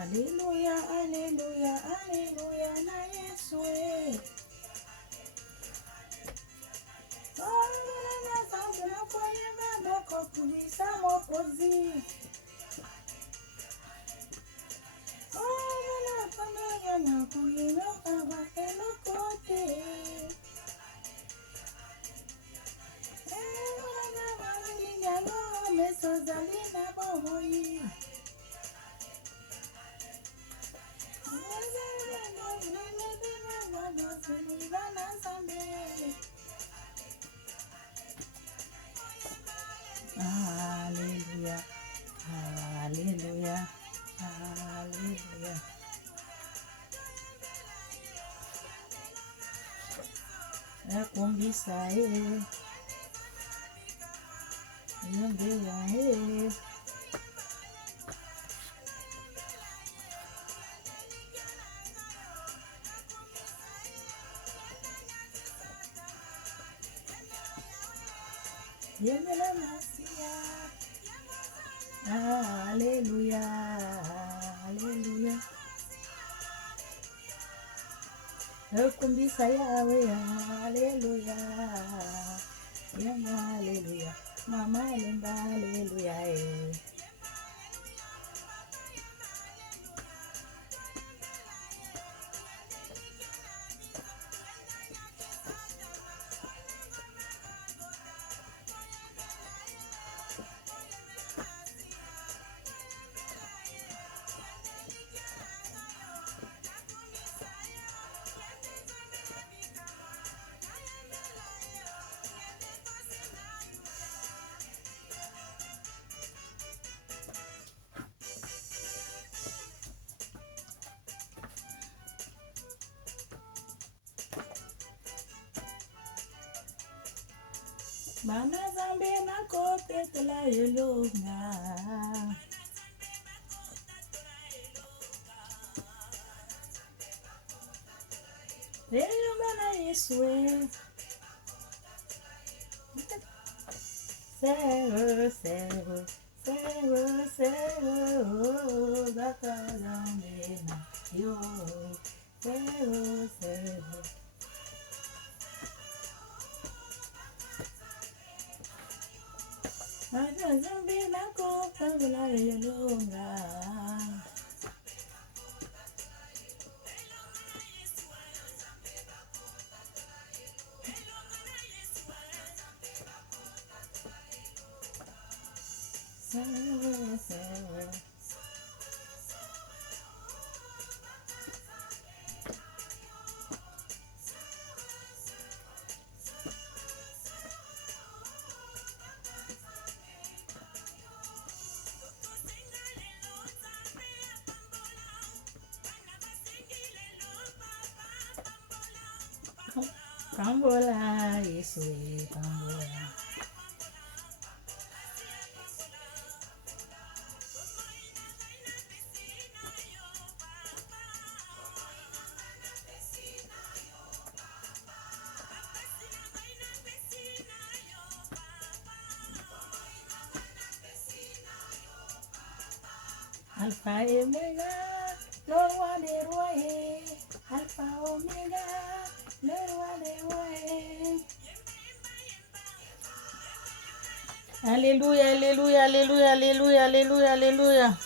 Alléluia, Alléluia, Alléluia, na Yesu. Na zambi na kwenye maboko kulisa mokozi. Na pamoja na kuinuka bakelo kote. Na mawili nyalo mesozali na bohoi. Alléluia, Alléluia, Alléluia. Akumbisa yongea Yemela Masia. Alléluia, Alléluia. Akumbisa Yahweh, Alléluia. Yema, Alléluia. Mama Lemba, Alléluia. Mana zambe na kote tela yelonga. Yelonga na Yeswe. Sewe, sewe, sewe, sewe, oh, baka zambe na yo. Sewe, sewe. Mana zambe na kote tela yelonga. Sewe, sewe. Pambola, Yeswe, pambola. Alpha et Omega, le roi des rois. Alpha Omega, le roi des rois. Alléluia, alléluia, alléluia, alléluia, alléluia, alléluia.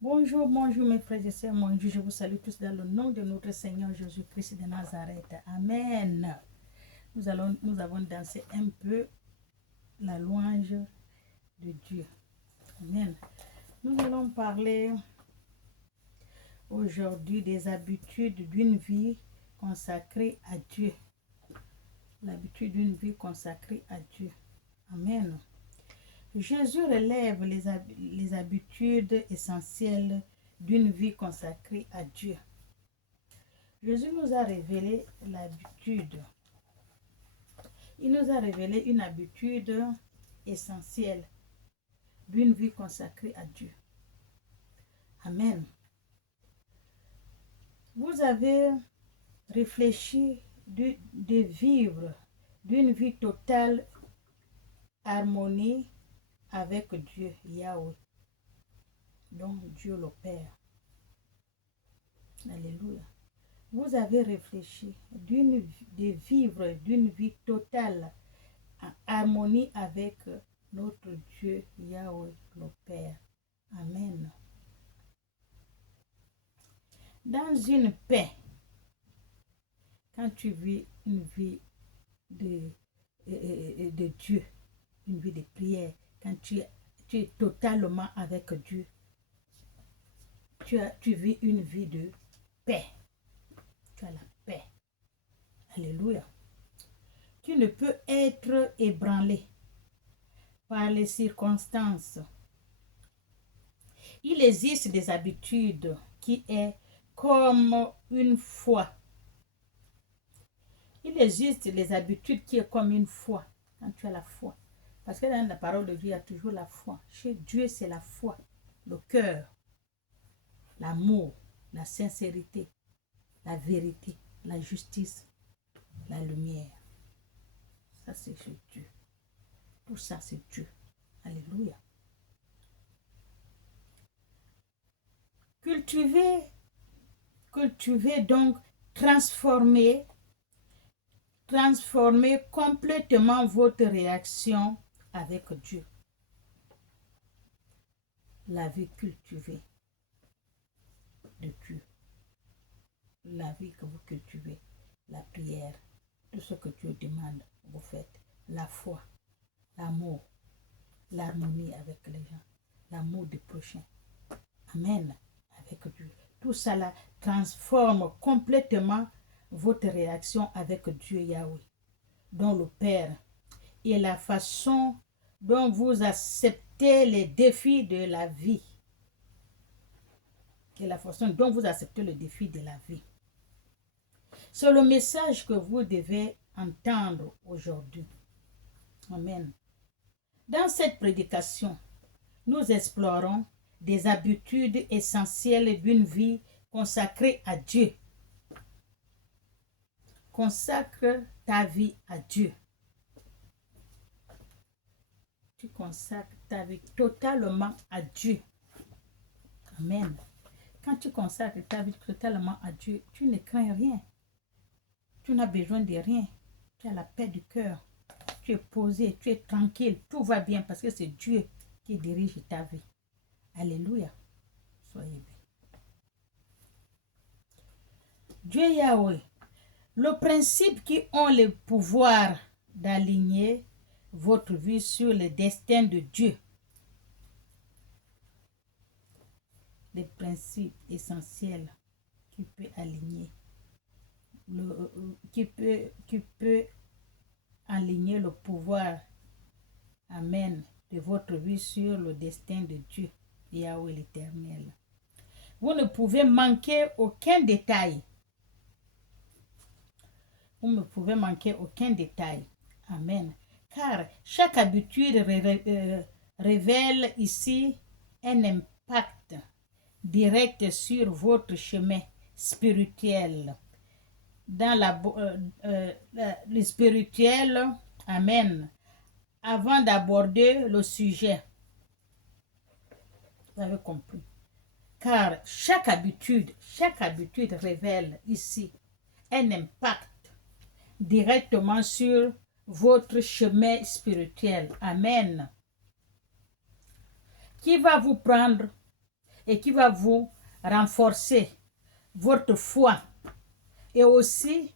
Bonjour, bonjour mes frères et sœurs, bonjour, je vous salue tous dans le nom de notre Seigneur Jésus-Christ de Nazareth. Amen. Nous avons dansé un peu la louange de Dieu. Amen. Nous allons parler aujourd'hui des habitudes d'une vie consacrée à Dieu. L'habitude d'une vie consacrée à Dieu. Amen. Jésus relève les habitudes essentielles d'une vie consacrée à Dieu. Jésus nous a révélé l'habitude. Il nous a révélé une habitude essentielle d'une vie consacrée à Dieu. Amen. Vous avez réfléchi de vivre d'une vie totale harmonie avec Dieu, Yahweh, donc Dieu le Père. Alléluia. Vous avez réfléchi de vivre d'une vie totale en harmonie avec notre Dieu Yahweh, le Père. Amen. Dans une paix, quand tu vis une vie de Dieu, une vie de prière, quand tu es totalement avec Dieu, tu vis une vie de paix. Tu as la paix. Alléluia. Tu ne peux être ébranlé par les circonstances. Il existe des habitudes qui est comme une foi. Il existe des habitudes qui est comme une foi, quand tu as la foi. Parce que dans la parole de Dieu, il y a toujours la foi. Chez Dieu, c'est la foi, le cœur, l'amour, la sincérité, la vérité, la justice, la lumière. Ça, c'est chez Dieu. Tout ça, c'est Dieu. Alléluia. Cultivez donc, transformez complètement votre réaction avec Dieu. La vie cultivée de Dieu. La vie que vous cultivez, la prière, tout ce que Dieu demande, vous faites. La foi, l'amour, l'harmonie avec les gens, l'amour du prochain. Amen. Avec Dieu. Tout cela transforme complètement votre réaction avec Dieu Yahweh, dont le Père, et la façon dont vous acceptez les défis de la vie. Et la façon dont vous acceptez le défi de la vie. C'est le message que vous devez entendre aujourd'hui. Amen. Dans cette prédication, nous explorons des habitudes essentielles d'une vie consacrée à Dieu. Consacre ta vie à Dieu. Tu consacres ta vie totalement à Dieu. Amen. Quand tu consacres ta vie totalement à Dieu, tu ne crains rien. Tu n'as besoin de rien. Tu as la paix du cœur. Tu es posé, tu es tranquille. Tout va bien parce que c'est Dieu qui dirige ta vie. Alléluia. Soyez bénis. Dieu Yahweh, le principe qui ont le pouvoir d'aligner votre vie sur le destin de Dieu. Les principes essentiels qui peut aligner, qui peut aligner le pouvoir, amen, de votre vie sur le destin de Dieu, Yahweh l'Éternel. Vous ne pouvez manquer aucun détail. Vous ne pouvez manquer aucun détail. Amen. Car chaque habitude révèle ici un impact direct sur votre chemin spirituel. Dans le spirituel, amen. Avant d'aborder le sujet, vous avez compris. Car chaque habitude révèle ici un impact directement sur votre chemin spirituel. Amen. Qui va vous prendre et qui va vous renforcer votre foi et aussi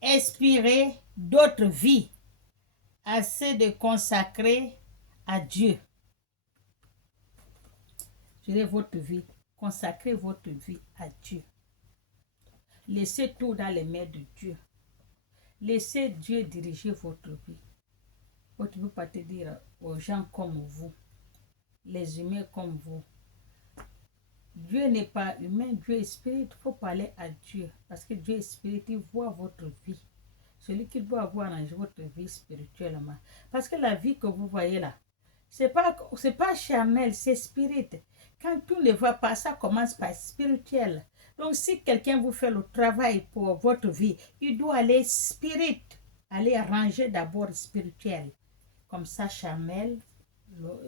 inspirer d'autres vies assez de consacrer à Dieu. Je dis votre vie, consacrez votre vie à Dieu. Laissez tout dans les mains de Dieu. Laissez Dieu diriger votre vie. Tu ne peux pas te dire aux gens comme vous, les humains comme vous. Dieu n'est pas humain, Dieu est spirit. Il faut parler à Dieu parce que Dieu est spirit, il voit votre vie. Celui qui doit avoir arrangé votre vie spirituellement. Parce que la vie que vous voyez là, c'est pas charnel, c'est spirit. Quand tout ne va pas, ça commence par spirituel. Donc si quelqu'un vous fait le travail pour votre vie, il doit aller spirit, aller arranger d'abord spirituel. Comme ça, charnel,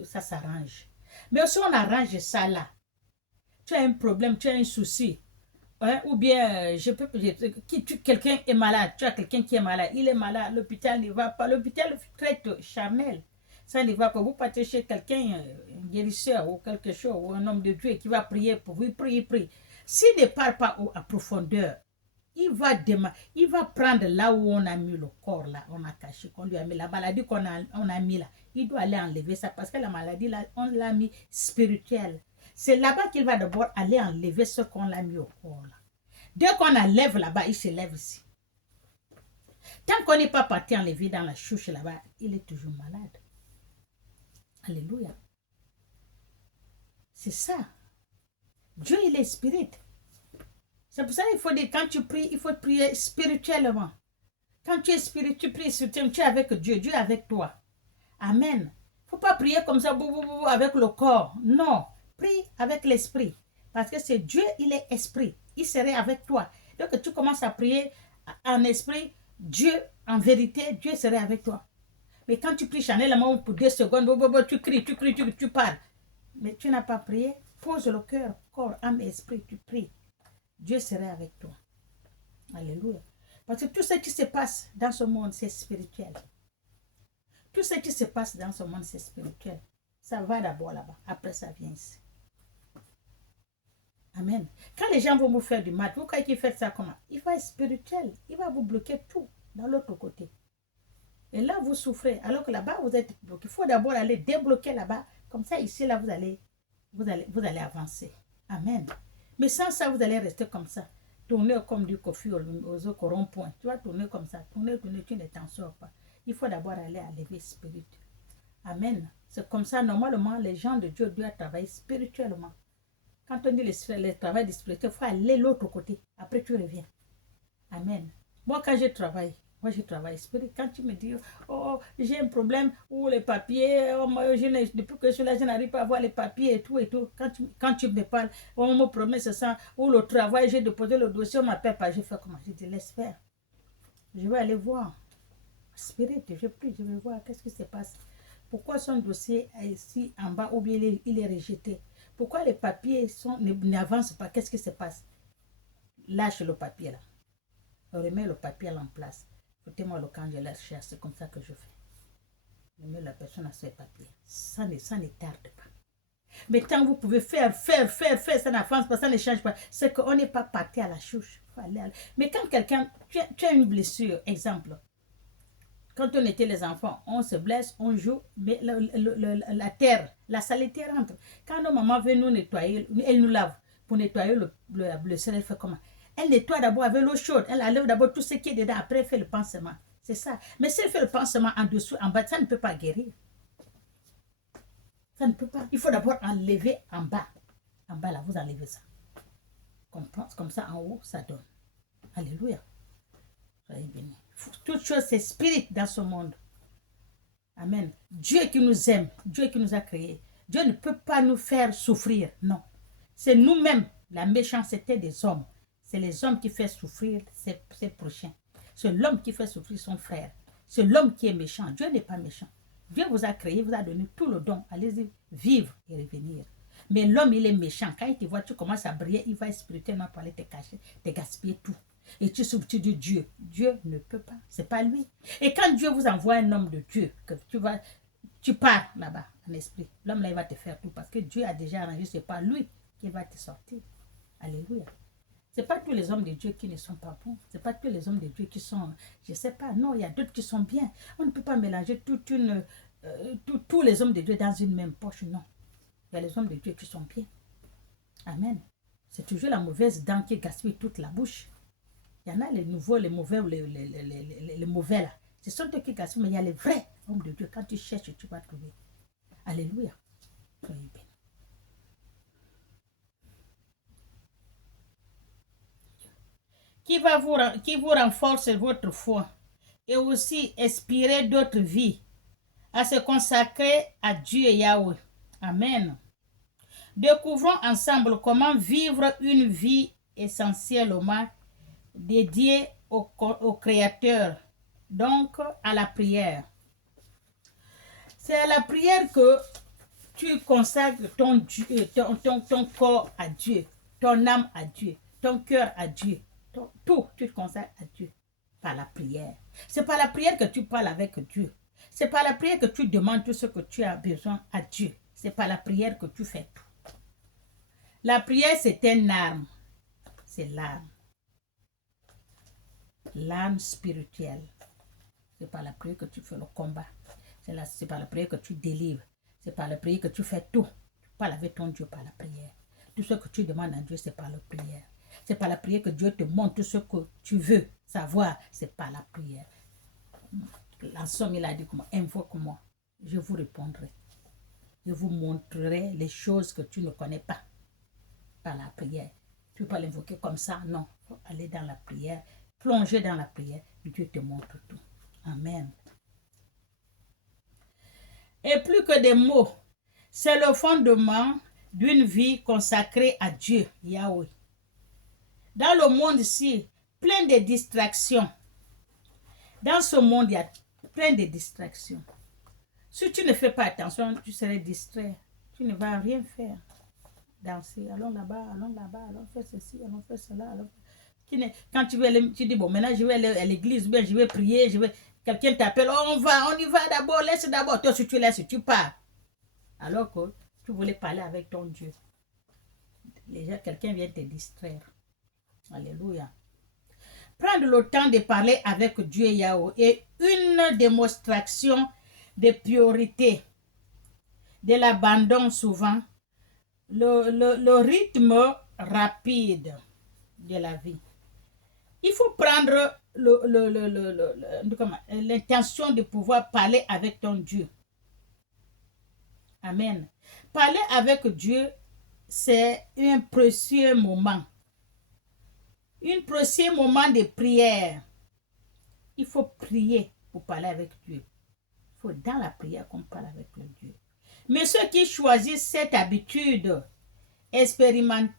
ça s'arrange. Mais si on arrange ça là, tu as un problème, tu as un souci, Hein, ou bien, quelqu'un est malade, tu as quelqu'un qui est malade, il est malade, l'hôpital ne va pas, l'hôpital traite charnel, ça ne va pas, vous partez chez quelqu'un, un guérisseur ou quelque chose, ou un homme de Dieu qui va prier pour vous, prie. S'il ne part pas à profondeur, il va prendre là où on a mis le corps, là, on a caché, qu'on lui a mis, la maladie on a mis là, il doit aller enlever ça, parce que la maladie, là, on l'a mis spirituelle. C'est là-bas qu'il va d'abord aller enlever ce qu'on l'a mis au corps, là. Dès qu'on enlève là-bas, il se lève ici. Tant qu'on n'est pas parti enlever dans la chouche là-bas, il est toujours malade. Alléluia. C'est ça. Dieu, il est spirit. C'est pour ça qu'il faut dire, quand tu pries, il faut prier spirituellement. Quand tu es spirituel, tu pries spirituellement, tu es avec Dieu, Dieu est avec toi. Amen. Il ne faut pas prier comme ça, avec le corps. Non. Prie avec l'esprit. Parce que c'est Dieu, il est esprit. Il serait avec toi. Donc tu commences à prier en esprit, Dieu, en vérité, Dieu serait avec toi. Mais quand tu pries Chanel la main pour 2 secondes, tu cries, tu parles. Mais tu n'as pas prié. Pose le cœur, corps, âme et esprit, tu pries. Dieu serait avec toi. Alléluia. Parce que tout ce qui se passe dans ce monde, c'est spirituel. Tout ce qui se passe dans ce monde, c'est spirituel. Ça va d'abord là-bas. Après, ça vient ici. Amen. Quand les gens vont vous faire du mal, vous croyez qu'ils font ça comment? Il va être spirituel. Il va vous bloquer tout dans l'autre côté. Et là, vous souffrez. Alors que là-bas, vous êtes bloqué. Il faut d'abord aller débloquer là-bas. Comme ça, ici, là, vous allez avancer. Amen. Mais sans ça, vous allez rester comme ça. Tourner comme du coffee aux autres rond-point. Tu vas tourner comme ça. Tourner, tu ne t'en sors pas. Il faut d'abord aller à l'éveil spirituel. Amen. C'est comme ça, normalement, les gens de Dieu doivent travailler spirituellement. Quand on dit le travail spirituel, il faut aller de l'autre côté. Après, tu reviens. Amen. Moi, quand je travaille spirituel. Quand tu me dis, oh, j'ai un problème, ou les papiers, oh, depuis que je suis là, je n'arrive pas à avoir les papiers et tout. Quand tu me parles, on me promet ça, ou le travail, j'ai déposé le dossier, on ne m'appelle pas, je fais comment? Je dis, laisse faire. Je vais aller voir. Spirit, je prie, je vais voir qu'est-ce qui se passe. Pourquoi son dossier est ici en bas ou bien il est rejeté? Pourquoi les papiers n'avancent pas? Qu'est-ce qui se passe? Lâche le papier là. Remets le papier en place. Écoutez-moi le quand je la cherche, c'est comme ça que je fais. Je mets la personne à ses papiers. Ça ne tarde pas. Mais tant que vous pouvez faire, ça n'avance pas, ça ne change pas. C'est qu'on n'est pas parti à la chouche. Mais quand quelqu'un, tu as une blessure, exemple. Quand on était les enfants, on se blesse, on joue, mais la terre, la saleté rentre. Quand nos mamans viennent nous nettoyer, elles nous lavent pour nettoyer la blessure, elle fait comment? Elle nettoie d'abord avec l'eau chaude, elle enlève d'abord tout ce qui est dedans, après elle fait le pansement. C'est ça. Mais si elle fait le pansement en dessous, en bas, ça ne peut pas guérir. Ça ne peut pas. Il faut d'abord enlever en bas. En bas là, vous enlevez ça. Comme ça, en haut, ça donne. Alléluia. Soyez bénis. Toute chose, c'est spirit dans ce monde. Amen. Dieu qui nous aime, Dieu qui nous a créés, Dieu ne peut pas nous faire souffrir, non. C'est nous-mêmes, la méchanceté des hommes. C'est les hommes qui font souffrir ses prochains. C'est l'homme qui fait souffrir son frère. C'est l'homme qui est méchant. Dieu n'est pas méchant. Dieu vous a créé, vous a donné tout le don. Allez-y, vivre et revenir. Mais l'homme, il est méchant. Quand il te voit, tu commences à briller, il va spirituellement pour aller te cacher, te gaspiller tout. Et tu dis Dieu. Dieu ne peut pas. C'est pas lui. Et quand Dieu vous envoie un homme de Dieu, que tu pars là-bas en esprit, l'homme là, il va te faire tout parce que Dieu a déjà arrangé. C'est pas lui qui va te sortir. Alléluia. C'est pas tous les hommes de Dieu qui ne sont pas bons. C'est pas tous les hommes de Dieu qui sont, je sais pas. Non, il y a d'autres qui sont bien. On ne peut pas mélanger tous les hommes de Dieu dans une même poche. Non. Il y a les hommes de Dieu qui sont bien. Amen. C'est toujours la mauvaise dent qui gaspille toute la bouche. Il y en a les nouveaux, les mauvais, les mauvais là. Ce sont eux qui gaspillent, mais il y a les vrais hommes de Dieu. Quand tu cherches, tu vas trouver. Alléluia. Soyez bénis. Qui vous renforce votre foi et aussi inspirer d'autres vies à se consacrer à Dieu et Yahweh. Amen. Découvrons ensemble comment vivre une vie essentiellement dédiée au Créateur, donc à la prière. C'est à la prière que tu consacres ton corps à Dieu, ton âme à Dieu, ton cœur à Dieu. Tout, tu te consacres à Dieu par la prière. C'est par la prière que tu parles avec Dieu. C'est par la prière que tu demandes tout ce que tu as besoin à Dieu. C'est par la prière que tu fais tout. La prière, c'est une arme. C'est l'arme. L'arme spirituelle. C'est par la prière que tu fais le combat. C'est par la prière que tu délivres. C'est par la prière que tu fais tout. Tu parles avec ton Dieu par la prière. Tout ce que tu demandes à Dieu, c'est par la prière. C'est par la prière que Dieu te montre tout ce que tu veux savoir. C'est par la prière. En somme, il a dit comment? Invoque-moi. Je vous répondrai. Je vous montrerai les choses que tu ne connais pas par la prière. Tu ne peux pas l'invoquer comme ça, non. Il faut aller dans la prière, plonger dans la prière, et Dieu te montre tout. Amen. Et plus que des mots, c'est le fondement d'une vie consacrée à Dieu, Yahweh. Dans le monde ici, plein de distractions. Dans ce monde, il y a plein de distractions. Si tu ne fais pas attention, tu serais distrait. Tu ne vas rien faire. Danser, allons là-bas, allons faire ceci, allons faire cela. Quand tu veux aller, tu dis, bon, maintenant je vais aller à l'église, bien, je vais prier, quelqu'un t'appelle, oh, on y va d'abord, laisse d'abord. Toi, si tu laisses, tu pars. Alors que tu voulais parler avec ton Dieu. Déjà, quelqu'un vient te distraire. Alléluia. Prendre le temps de parler avec Dieu Yahweh est une démonstration de priorité, de l'abandon souvent, le rythme rapide de la vie. Il faut prendre l'intention de pouvoir parler avec ton Dieu. Amen. Parler avec Dieu, c'est un précieux moment. Un précieux moment de prière. Il faut prier pour parler avec Dieu. Il faut dans la prière qu'on parle avec le Dieu. Mais ceux qui choisissent cette habitude expérimentent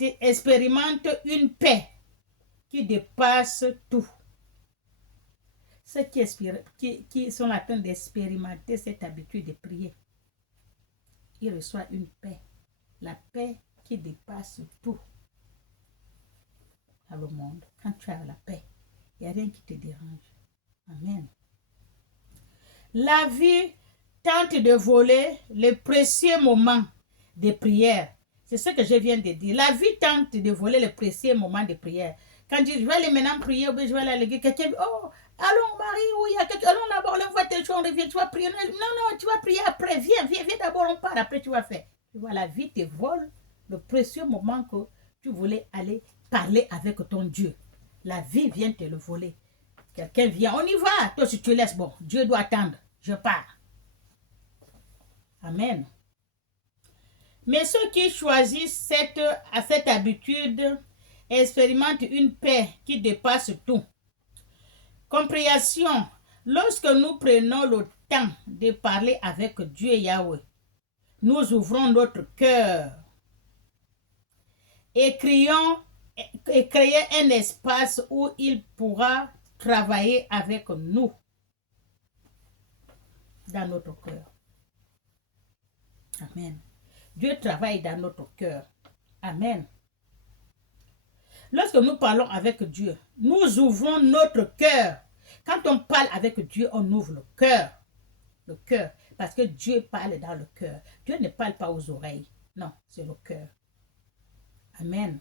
une paix qui dépasse tout. Ceux qui sont en train d'expérimenter cette habitude de prier, ils reçoivent une paix. La paix qui dépasse tout dans le monde. Quand tu as la paix, il n'y a rien qui te dérange. Amen. La vie tente de voler le précieux moment de prière. C'est ce que je viens de dire. La vie tente de voler le précieux moment de prière. Quand je vais aller maintenant prier, ou je vais aller à l'église, quelqu'un dit, oh, allons Marie, oui, il y a quelqu'un, allons d'abord, on voit tes choses, on revient, tu vas prier. Non, tu vas prier après, viens d'abord, on part, après tu vas faire. Tu vois, la vie te vole le précieux moment que tu voulais aller parler avec ton Dieu. La vie vient te le voler. Quelqu'un vient, on y va. Toi, si tu laisses, bon, Dieu doit attendre. Je pars. Amen. Mais ceux qui choisissent cette habitude expérimentent une paix qui dépasse tout. Compréhension. Lorsque nous prenons le temps de parler avec Dieu Yahweh, nous ouvrons notre cœur et créer un espace où il pourra travailler avec nous dans notre cœur. Amen. Dieu travaille dans notre cœur. Amen. Lorsque nous parlons avec Dieu, nous ouvrons notre cœur. Quand on parle avec Dieu, on ouvre le cœur. Le cœur. Parce que Dieu parle dans le cœur. Dieu ne parle pas aux oreilles. Non, c'est le cœur. Amen.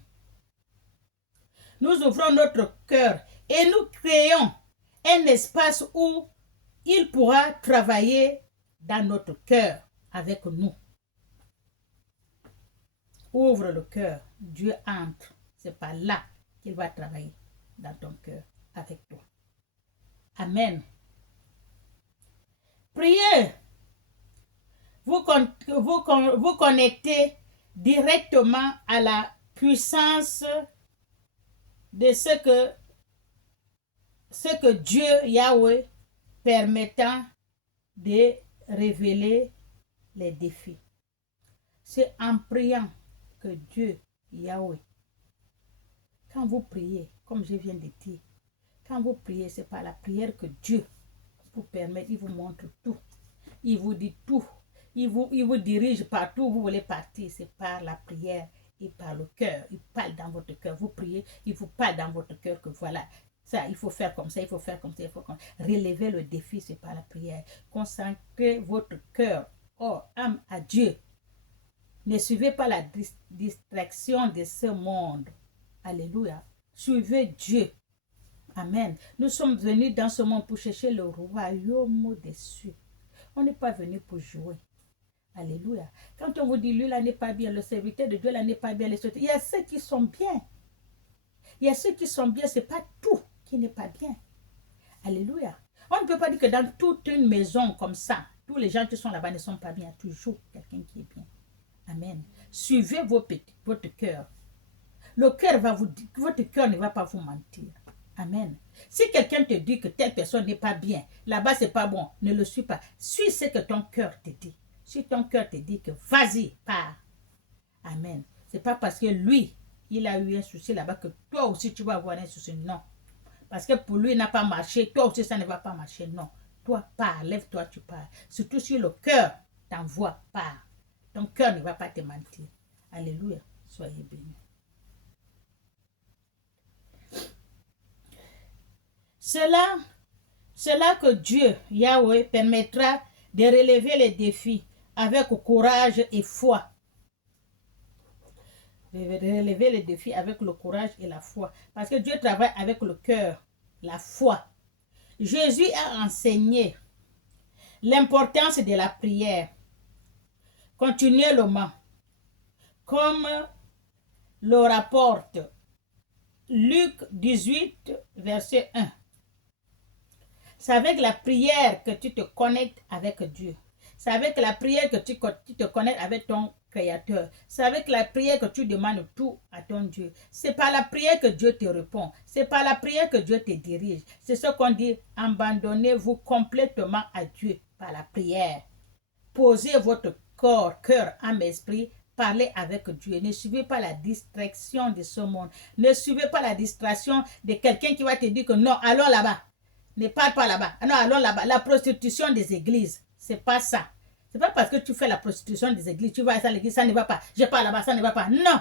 Nous ouvrons notre cœur et nous créons un espace où il pourra travailler dans notre cœur avec nous. Ouvre le cœur. Dieu entre. C'est par là qu'il va travailler dans ton cœur avec toi. Amen. Priez. Vous connectez directement à la puissance de ce que Dieu, Yahweh, permettant de révéler les défis. C'est en priant que Dieu, Yahweh, quand vous priez, comme je viens de dire, quand vous priez, c'est par la prière que Dieu vous permet, il vous montre tout. Il vous dit tout. Il vous dirige partout où vous voulez partir. C'est par la prière. et par le cœur. Il parle dans votre cœur. Vous priez, il vous parle dans votre cœur que voilà, ça, il faut faire comme ça, il faut faire comme ça, il faut comme ça. Relever le défi, c'est par la prière. Consacrez votre cœur, âme à Dieu. Ne suivez pas la distraction de ce monde. Alléluia. Suivez Dieu. Amen. Nous sommes venus dans ce monde pour chercher le royaume des cieux. On n'est pas venu pour jouer. Alléluia. Quand on vous dit, lui là n'est pas bien, le serviteur de Dieu là n'est pas bien, il y a ceux qui sont bien. Il y a ceux qui sont bien, ce n'est pas tout qui n'est pas bien. Alléluia. On ne peut pas dire que dans toute une maison comme ça, tous les gens qui sont là-bas ne sont pas bien. Il y a toujours quelqu'un qui est bien. Amen. Suivez votre cœur. Le cœur va vous dire, votre cœur ne va pas vous mentir. Amen. Si quelqu'un te dit que telle personne n'est pas bien, là-bas c'est pas bon, ne le suis pas. Suis ce que ton cœur te dit. Si ton cœur te dit que vas-y, pars. Amen. C'est pas parce que lui, il a eu un souci là-bas que toi aussi tu vas avoir un souci. Non. Parce que pour lui, il n'a pas marché, toi aussi ça ne va pas marcher. Non. Toi, pars, lève-toi, tu pars. Surtout si le cœur t'envoie, pars. Ton cœur ne va pas te mentir. Alléluia. Soyez bénis. C'est là que Dieu, Yahweh, permettra de relever les défis avec courage et foi. De relever les défis avec le courage et la foi. Parce que Dieu travaille avec le cœur, la foi. Jésus a enseigné l'importance de la prière continuellement, comme le rapporte Luc 18, verset 1. C'est avec la prière que tu te connectes avec Dieu. C'est avec la prière que tu te connectes avec ton Créateur. C'est avec la prière que tu demandes tout à ton Dieu. C'est par la prière que Dieu te répond. C'est par la prière que Dieu te dirige. C'est ce qu'on dit, abandonnez-vous complètement à Dieu par la prière. Posez votre corps, cœur, âme, esprit. Parlez avec Dieu. Ne suivez pas la distraction de ce monde. Ne suivez pas la distraction de quelqu'un qui va te dire que non, allons là-bas. Ne parle pas là-bas. Non, allons là-bas. La prostitution des églises, c'est pas ça. C'est pas parce que tu fais la prostitution des églises, tu vas à l'église, ça ne va pas. Je pars là-bas, ça ne va pas. Non.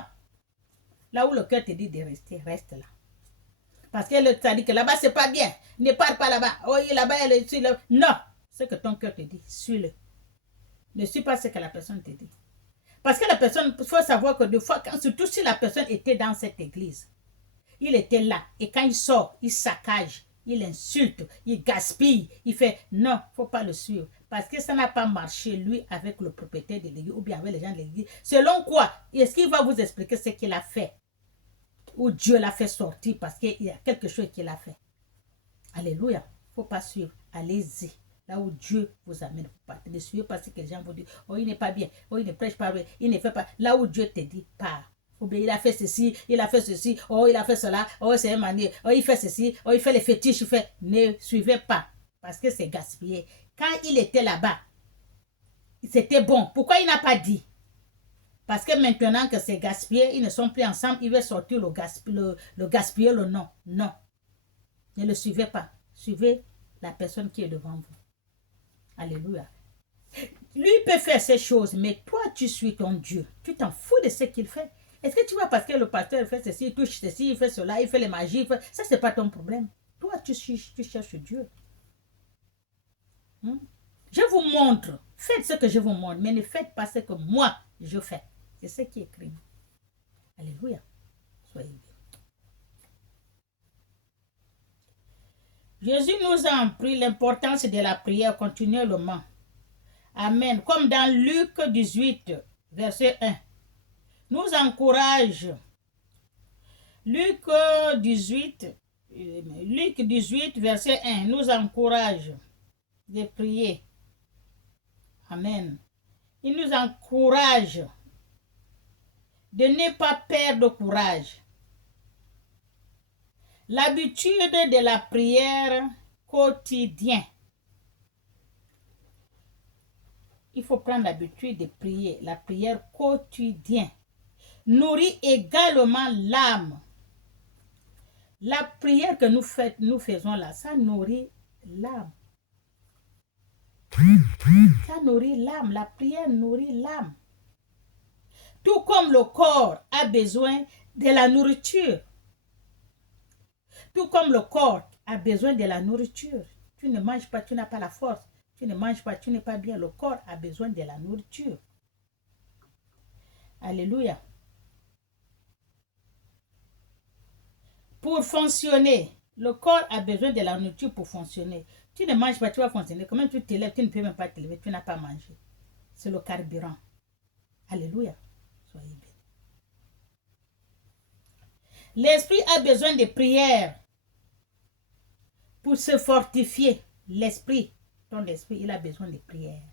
Là où le cœur te dit de rester, reste là. Parce qu'elle t'a dit que là-bas, c'est pas bien. Ne pars pas là-bas. Oh, là-bas, elle est sur le... Non. Ce que ton cœur te dit, suis-le. Ne suis pas ce que la personne te dit. Parce que la personne, il faut savoir que des fois, surtout si la personne était dans cette église, il était là. Et quand il sort, il saccage. Il insulte, il gaspille, il fait non, il ne faut pas le suivre. Parce que ça n'a pas marché, lui, avec le propriétaire de l'église ou bien avec les gens de l'église. Selon quoi? Est-ce qu'il va vous expliquer ce qu'il a fait? Ou Dieu l'a fait sortir parce qu'il y a quelque chose qu'il a fait. Alléluia. Il ne faut pas suivre. Allez-y. Là où Dieu vous amène. Ne suivez pas ce que les gens vous disent. Oh, il n'est pas bien. Oh, il ne prêche pas bien. Il ne fait pas. Là où Dieu te dit, pars. Ou bien il a fait ceci, il a fait ceci, oh il a fait cela, oh c'est un manier, oh il fait ceci, oh il fait les fétiches, il fait. Ne suivez pas, parce que c'est gaspillé. Quand il était là-bas, c'était bon. Pourquoi il n'a pas dit? Parce que maintenant que c'est gaspillé, ils ne sont plus ensemble, il va sortir le gaspiller, le nom. Non. Ne le suivez pas. Suivez la personne qui est devant vous. Alléluia. Lui peut faire ces choses, mais toi tu suis ton Dieu. Tu t'en fous de ce qu'il fait. Est-ce que tu vois parce que le pasteur fait ceci, il touche ceci, il fait cela, il fait les magies, ça c'est pas ton problème. Toi tu cherches Dieu. Je vous montre, faites ce que je vous montre, mais ne faites pas ce que moi je fais. C'est ce qui est écrit. Alléluia. Soyez bien. Jésus nous a appris l'importance de la prière continuellement. Amen. Comme dans Luc 18, verset 1. Nous encourage. Luc 18, verset 1, nous encourage de prier. Amen. Il nous encourage de ne pas perdre courage. L'habitude de la prière quotidienne. Il faut prendre l'habitude de prier, la prière quotidienne. Nourrit également l'âme. La prière que nous faisons là, ça nourrit l'âme. Ça nourrit l'âme. La prière nourrit l'âme. Tout comme le corps a besoin de la nourriture. Tout comme le corps a besoin de la nourriture. Tu ne manges pas, tu n'as pas la force. Tu ne manges pas, tu n'es pas bien. Le corps a besoin de la nourriture. Alléluia. Pour fonctionner, le corps a besoin de la nourriture pour fonctionner. Tu ne manges pas, tu vas fonctionner. Comment tu t'élèves, tu ne peux même pas t'élever, tu n'as pas mangé. C'est le carburant. Alléluia. Soyez bénis. L'esprit a besoin de prière pour se fortifier. L'esprit, ton esprit, il a besoin de prière.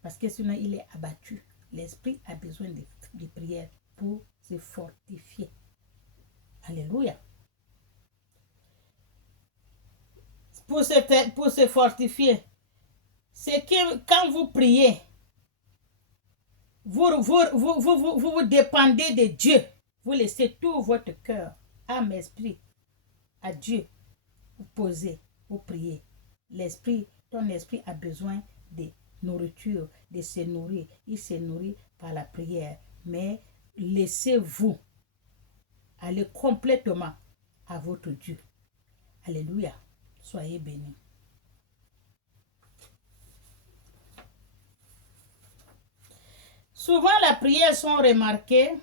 Parce que sinon, il est abattu. L'esprit a besoin de prière pour se fortifier. Alléluia. Pour se fortifier, c'est que quand vous priez, vous dépendez de Dieu. Vous laissez tout votre cœur, âme, esprit à Dieu. Vous posez, vous priez. L'esprit, ton esprit a besoin de nourriture, de se nourrir. Il se nourrit par la prière. Mais laissez-vous aller complètement à votre Dieu. Alléluia. Soyez bénis. Souvent, les prières sont remarquées.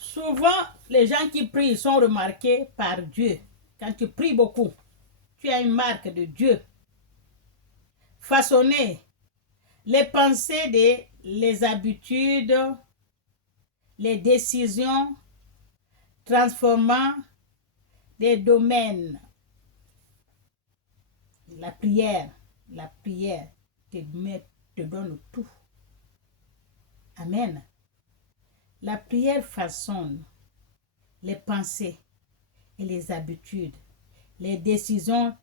Souvent, les gens qui prient sont remarqués par Dieu. Quand tu pries beaucoup, tu as une marque de Dieu. Façonner les pensées, les habitudes, les décisions, transformant des domaines. La prière te donne tout. Amen. La prière façonne les pensées et les habitudes, les décisions,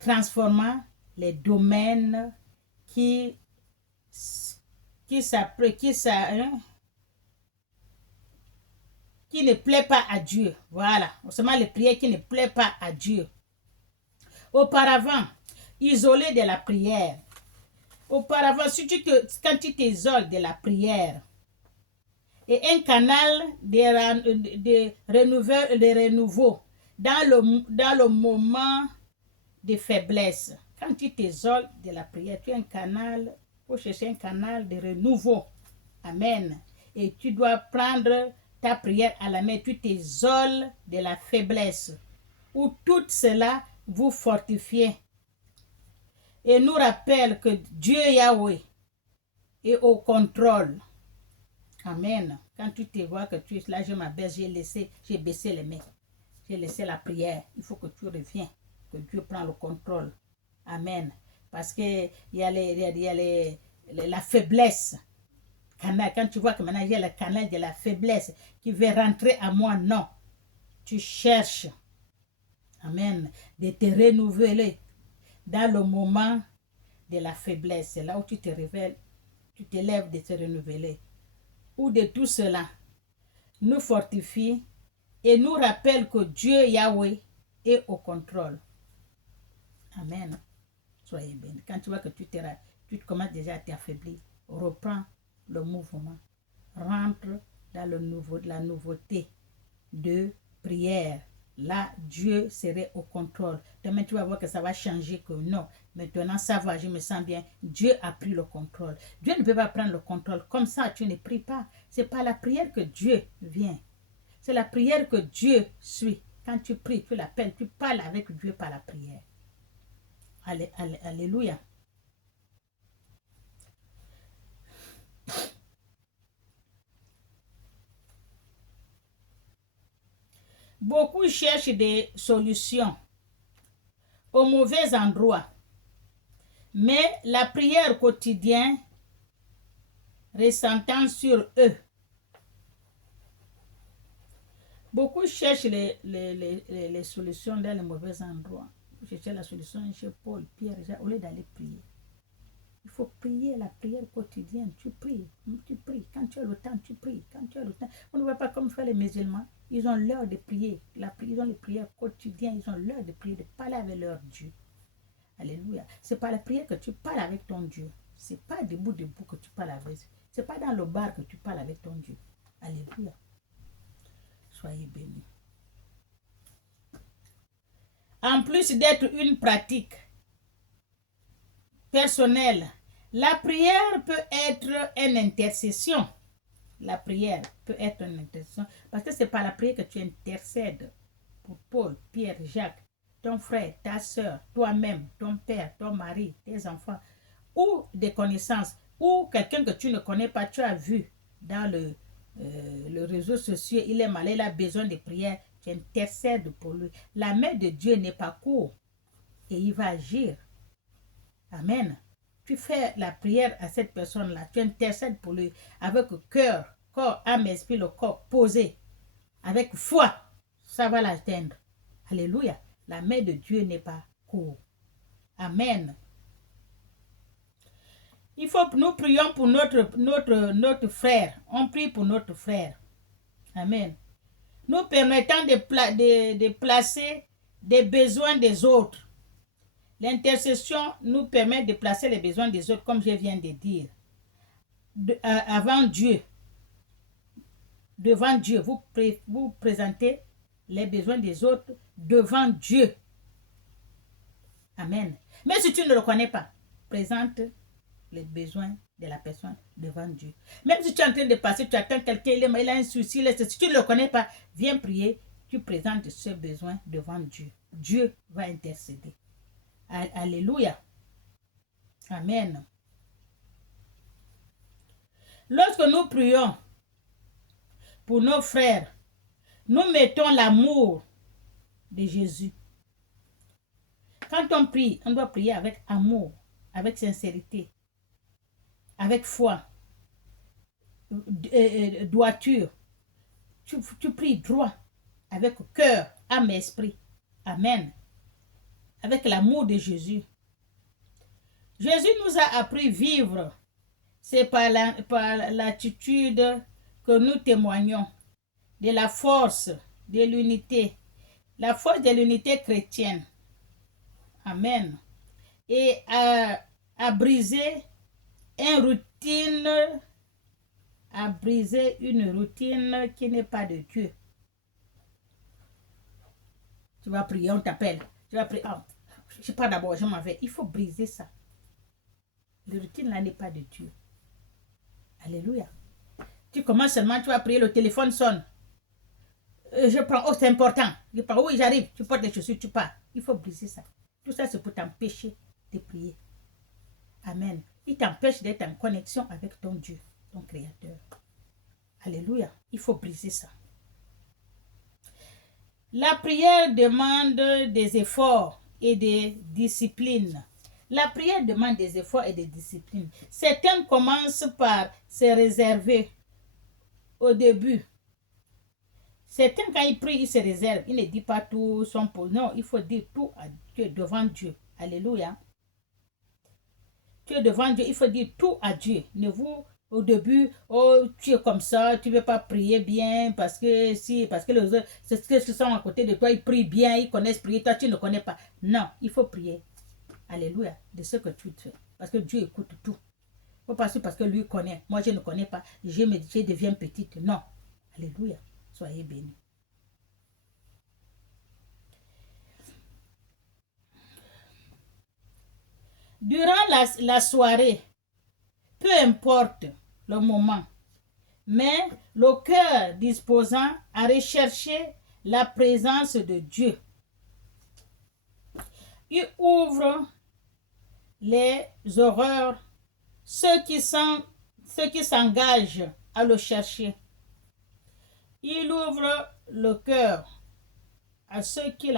transformant les domaines qui ne plaît pas à Dieu. Voilà, seulement les prières qui ne plaît pas à Dieu. Auparavant, isolé de la prière. Auparavant, quand tu t'isoles de la prière, et un canal de renouveau dans le moment de faiblesse. Quand tu t'isoles de la prière, tu as un canal, pour chercher un canal de renouveau. Amen. Et tu dois prendre ta prière à la main. Tu t'isoles de la faiblesse. Où tout cela vous fortifie. Et nous rappelle que Dieu Yahweh est au contrôle. Amen. Quand tu te vois que tu es là, je m'abaisse, j'ai baissé les mains. J'ai laissé la prière. Il faut que tu reviens, que Dieu prend le contrôle. Amen. Parce que il y a la faiblesse. Quand tu vois que maintenant il y a le canal de la faiblesse qui veut rentrer à moi, non. Tu cherches, amen, de te renouveler dans le moment de la faiblesse. C'est là où tu te révèles, tu te lèves de te renouveler. Ou de tout cela nous fortifie et nous rappelle que Dieu Yahweh est au contrôle. Amen. Soyez bénis. Quand tu vois que tu commences déjà à t'affaiblir, reprends le mouvement. Rentre dans la nouveauté de prière. Là, Dieu serait au contrôle. Demain, tu vas voir que ça va changer, que non. Maintenant, ça va, je me sens bien. Dieu a pris le contrôle. Dieu ne peut pas prendre le contrôle. Comme ça, tu ne pries pas. Ce n'est pas la prière que Dieu vient. C'est la prière que Dieu suit. Quand tu pries, tu l'appelles, tu parles avec Dieu par la prière. Alléluia. Beaucoup cherchent des solutions au mauvais endroit. Mais la prière quotidienne ressentant sur eux. Beaucoup cherchent les solutions dans les mauvais endroits. Chercher la solution chez Paul, Pierre, au lieu d'aller prier. Il faut prier la prière quotidienne. Tu pries. Quand tu as le temps, tu pries. Quand tu as le temps. On ne voit pas comme font les musulmans. Ils ont l'heure de prier. Ils ont les prières quotidiennes. Ils ont l'heure de prier, de parler avec leur Dieu. Alléluia. C'est par la prière que tu parles avec ton Dieu. C'est pas debout que tu parles avec. C'est pas dans le bar que tu parles avec ton Dieu. Alléluia. Soyez bénis. En plus d'être une pratique personnelle, la prière peut être une intercession. La prière peut être une intercession parce que c'est par la prière que tu intercèdes pour Paul, Pierre, Jacques, ton frère, ta soeur, toi-même, ton père, ton mari, tes enfants, ou des connaissances, ou quelqu'un que tu ne connais pas, tu as vu dans le réseau social, il est malade, il a besoin de prière, tu intercèdes pour lui. La main de Dieu n'est pas courte et il va agir. Amen. Tu fais la prière à cette personne-là, tu intercèdes pour lui avec le cœur, corps, âme, esprit, le corps posé, avec foi, ça va l'atteindre. Alléluia. La main de Dieu n'est pas courte. Amen. Il faut que nous prions pour notre frère. On prie pour notre frère. Amen. Nous permettons de placer des besoins des autres. L'intercession nous permet de placer les besoins des autres, comme je viens de dire. Avant Dieu, devant Dieu, vous présentez les besoins des autres devant Dieu. Amen. Mais si tu ne le connais pas, présente les besoins de la personne devant Dieu. Même si tu es en train de passer, tu attends quelqu'un, il a un souci, si tu ne le connais pas, viens prier, tu présentes ce besoin devant Dieu. Dieu va intercéder. Alléluia. Amen. Lorsque nous prions pour nos frères, nous mettons l'amour de Jésus. Quand on prie, on doit prier avec amour, avec sincérité, avec foi, droiture. Tu pries droit, avec cœur, âme, esprit. Amen. Avec l'amour de Jésus. Jésus nous a appris à vivre. C'est par l'attitude que nous témoignons de la force de l'unité. La force de l'unité chrétienne. Amen. Et à briser une routine qui n'est pas de Dieu. Tu vas prier, on t'appelle. Tu vas prier. Oh, je ne sais pas d'abord, je m'en vais. Il faut briser ça. La routine là n'est pas de Dieu. Alléluia. Tu commences seulement, tu vas prier, le téléphone sonne. Je prends, oh c'est important. Je prends, oui j'arrive, tu portes les chaussures, tu pars. Il faut briser ça. Tout ça c'est pour t'empêcher de prier. Amen. Il t'empêche d'être en connexion avec ton Dieu, ton Créateur. Alléluia. Il faut briser ça. La prière demande des efforts et des disciplines. La prière demande des efforts et des disciplines. Certains commencent par se réserver au début. Certains, quand ils prient, ils se réservent. Ils ne disent pas tout son pour. Non, il faut dire tout à Dieu, devant Dieu. Alléluia. Tu es devant Dieu, il faut dire tout à Dieu. Ne vous, au début, oh, tu es comme ça, tu ne veux pas prier bien parce que les autres, c'est ce qui sont à côté de toi, ils prient bien, ils connaissent prier, toi tu ne connais pas. Non, il faut prier. Alléluia, de ce que tu fais. Parce que Dieu écoute tout. Il ne faut pas parce que lui connaît. Moi, je ne connais pas. Je deviens petite. Non. Alléluia. Soyez bénis. Durant la soirée, peu importe le moment, mais le cœur disposant à rechercher la présence de Dieu, il ouvre les horreurs, ceux qui s'engagent à le chercher. Il ouvre le cœur à ceux qui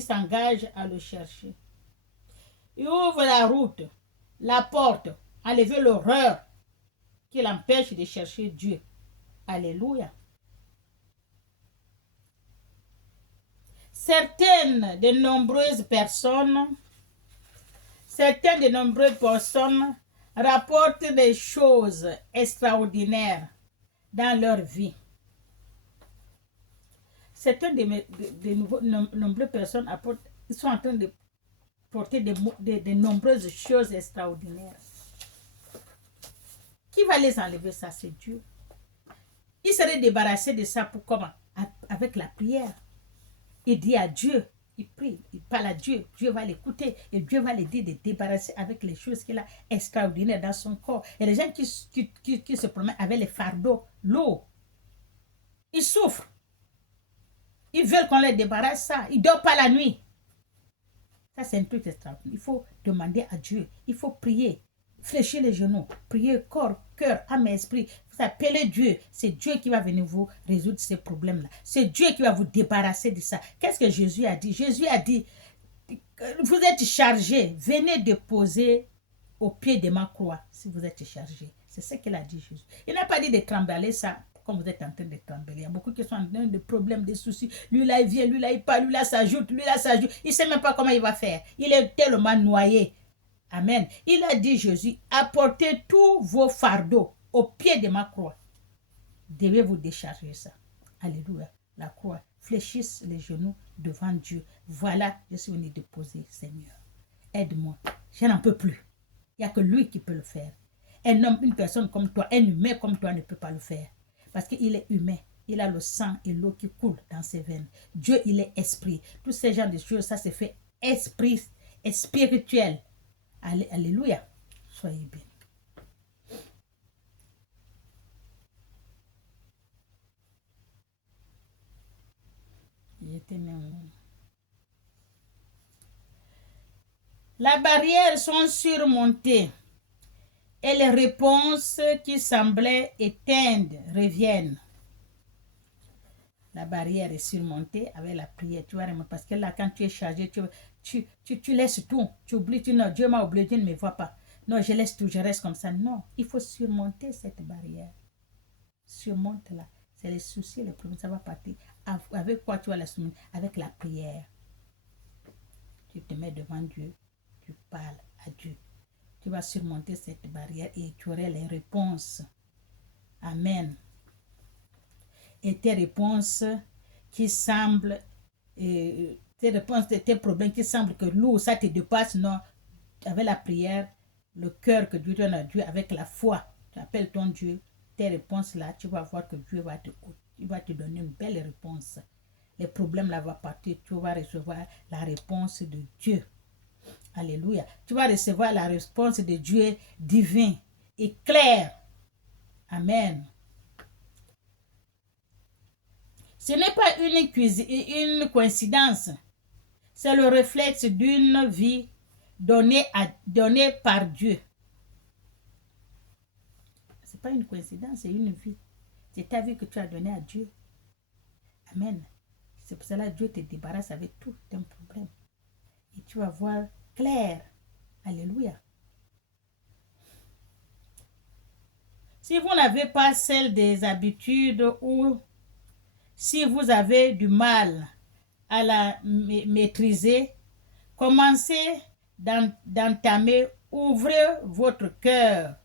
s'engagent à le chercher. Il ouvre la route, la porte, enlever l'horreur qui l'empêche de chercher Dieu. Alléluia. Certaines de nombreuses personnes rapportent des choses extraordinaires dans leur vie. Certaines de nombreuses personnes ils sont en train de porter de nombreuses choses extraordinaires. Qui va les enlever? Ça, c'est Dieu. Il serait débarrassé de ça pour comment? Avec la prière. Il dit à Dieu, il prie, il parle à Dieu, Dieu va l'écouter et Dieu va l'aider de débarrasser avec les choses qu'il a extraordinaires dans son corps. Et les gens qui se promènent avec les fardeaux, l'eau, ils souffrent. Ils veulent qu'on les débarrasse ça. Ils ne dorment pas la nuit. Ça, c'est un truc extraordinaire. Il faut demander à Dieu. Il faut prier. Fléchir les genoux. Prier corps, cœur, âme et esprit. Vous appelez Dieu. C'est Dieu qui va venir vous résoudre ces problèmes-là. C'est Dieu qui va vous débarrasser de ça. Qu'est-ce que Jésus a dit? Jésus a dit, vous êtes chargés. Venez déposer au pied de ma croix si vous êtes chargés. C'est ce qu'il a dit Jésus. Il n'a pas dit de trembler ça. Comme vous êtes en train de trembler. Il y a beaucoup qui sont en train de problèmes, de soucis. Lui là, il vient, lui là, il part, lui là, s'ajoute, lui là, s'ajoute. Il ne sait même pas comment il va faire. Il est tellement noyé. Amen. Il a dit, Jésus, apportez tous vos fardeaux au pied de ma croix. Devez vous décharger ça. Alléluia. La croix. Fléchisse les genoux devant Dieu. Voilà, je suis venu déposer, Seigneur. Aide-moi. Je n'en peux plus. Il n'y a que lui qui peut le faire. Un homme, une personne comme toi, un humain comme toi ne peut pas le faire. Parce qu'il est humain. Il a le sang et l'eau qui coule dans ses veines. Dieu, il est esprit. Tous ces genres de choses, ça se fait esprit et spirituel. Alléluia. Soyez bénis. La barrière sont surmontées et les réponses qui semblaient éteintes reviennent. La barrière est surmontée avec la prière. Tu vois, parce que là, quand tu es chargé, tu laisses tout. Tu oublies, non, Dieu m'a oublié, Dieu ne me voit pas. Non, je laisse tout, je reste comme ça. Non, il faut surmonter cette barrière. Surmonte-la. C'est les soucis, les problèmes, ça va partir. Avec quoi tu vas la surmonter? Avec la prière. Tu te mets devant Dieu, tu parles à Dieu. Tu vas surmonter cette barrière et tu auras les réponses. Amen. Et tes réponses qui semblent, tes problèmes qui semblent que lourd, ça te dépasse, non, avec la prière, le cœur que Dieu donne à Dieu, avec la foi, tu appelles ton Dieu, tes réponses là, tu vas voir que Dieu va te donner une belle réponse. Les problèmes là vont partir, tu vas recevoir la réponse de Dieu. Alléluia. Tu vas recevoir la réponse de Dieu divin et claire. Amen. Ce n'est pas une coïncidence. C'est le réflexe d'une vie donnée par Dieu. Ce n'est pas une coïncidence, c'est une vie. C'est ta vie que tu as donnée à Dieu. Amen. C'est pour cela que Dieu te débarrasse avec tous tes problèmes. Et tu vas voir clair. Alléluia. Si vous n'avez pas celle des habitudes ou si vous avez du mal à la maîtriser, commencez d'entamer, ouvrez votre cœur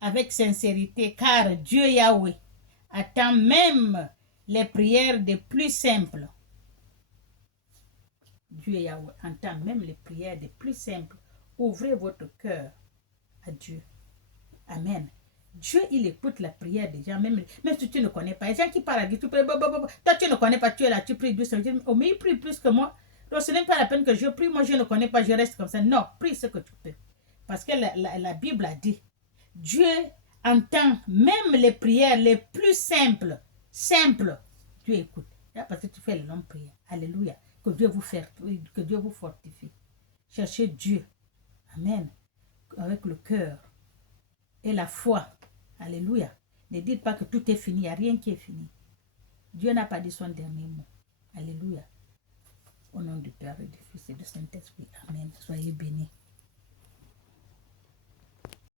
avec sincérité, car Dieu Yahweh attend même les prières les plus simples. Dieu Yahweh entend même les prières les plus simples. Ouvrez votre cœur à Dieu. Amen. Dieu, il écoute la prière des gens, même si tu ne connais pas. Les gens qui parlent à Dieu, tu pries, toi tu ne connais pas, tu es là, tu pries Dieu, oh, mais il prie plus que moi. Donc ce n'est pas la peine que je prie, moi je ne connais pas, je reste comme ça. Non, prie ce que tu peux. Parce que la Bible a dit, Dieu entend même les prières les plus simples. Dieu écoute. Parce que tu fais les longues prières. Alléluia. Que Dieu vous fortifie. Cherchez Dieu. Amen. Avec le cœur et la foi. Alléluia. Ne dites pas que tout est fini. Il n'y a rien qui est fini. Dieu n'a pas dit son dernier mot. Alléluia. Au nom du Père et du Fils et du Saint-Esprit. Amen. Soyez bénis.